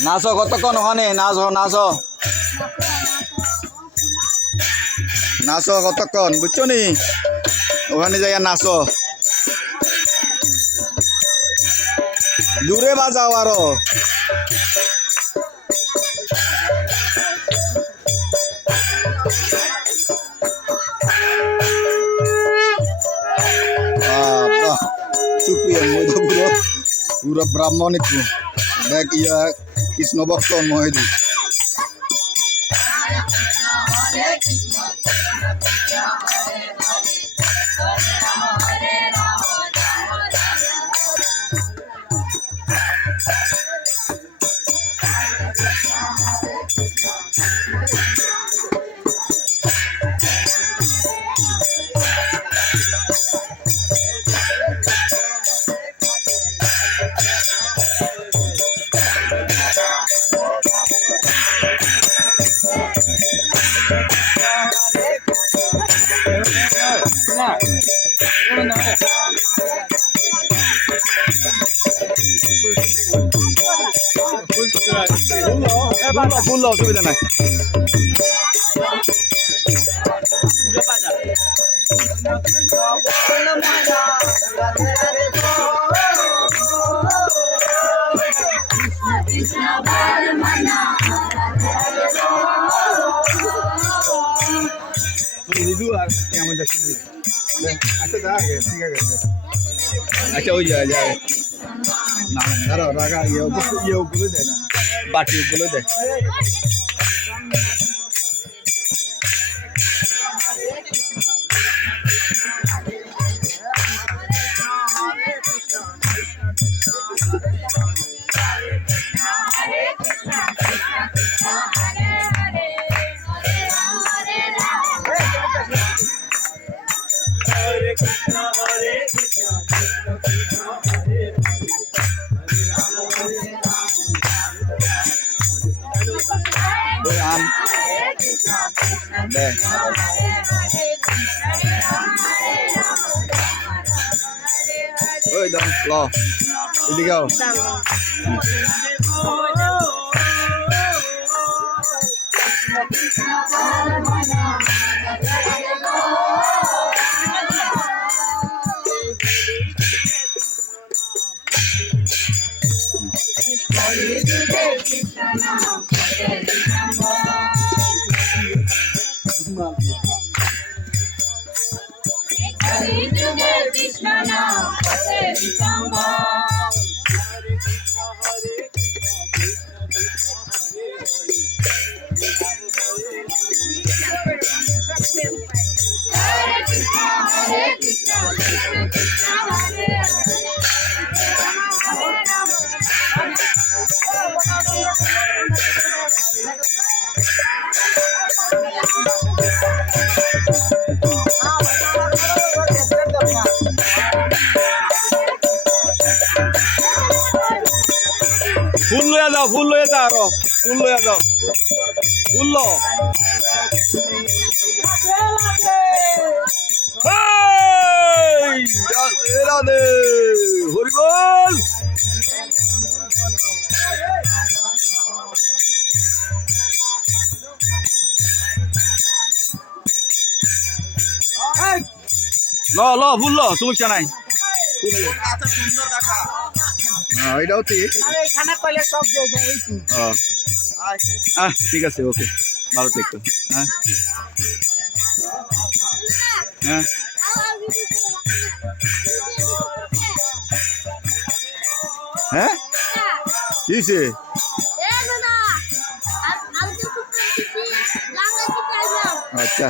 নাচ, কতক্ষণ হনে নাচ নাচ। নাচ, কতক্ষণ? বুঝছ নি? ওখানে জায়গা নাচ। দূরে বাজাও আরও। চুপিয়ে মই তো পুরো ব্রাহ্মণ একটু দেখ ইয়া কৃষ্ণভক্ত মহেদি ফুল অসুবিধা নাই। আচ্ছা ওই যায় যায় না দাঁড়াও রাখা ইয়ে ইয়ে ওগুলো দেয় না বাটি দেয় ওই আম দেয় ওই দাম ল এদিকে Mafia. লইয়া যাও ফুল লইয়া যাও আরও। ফুল লইয়া যাও। ফুল লো ল ল ফুল ল সমস্যা নাই। ফুল লো হ্যাঁ এটাও ঠিক এখানে কইলে সব দিয়ে দেয় এই তো। আহ ঠিক আছে ওকে। ভালো থেকো। হ্যাঁ। হ্যাঁ। হ্যাঁ? কিসে আচ্ছা।